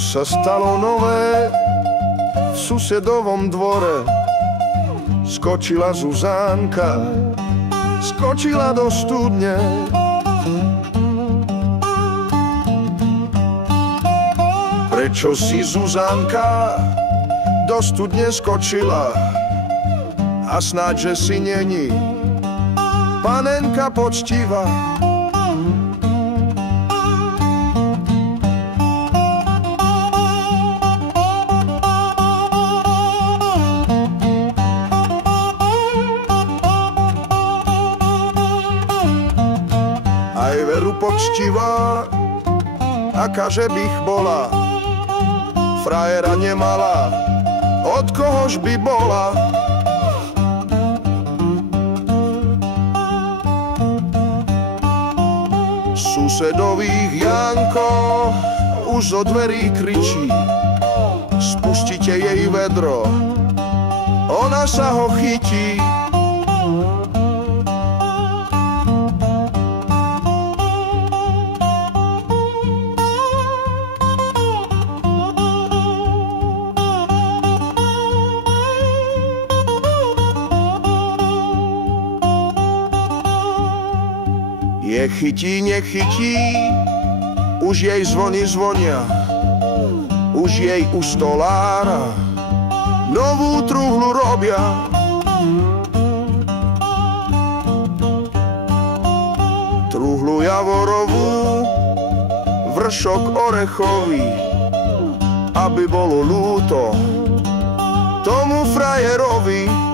Čo sa stalo nové v susedovom dvore? Skočila Zuzánka, skočila do studne. Prečo si Zuzánka do studne skočila? A snáď, že si není panenka poctivá. Aj veru poctivá, akáže bych bola, frajera nemala, od kohož by bola. Susedových Janko už zo dverí kričí: spustite jej vedro, ona sa ho chytí. Je chytí, nechytí, už jej zvony zvonia, už jej u stolára novú truhlu robia. Truhlu javorovú, vršok orechový, aby bolo ľúto tomu frajerovi.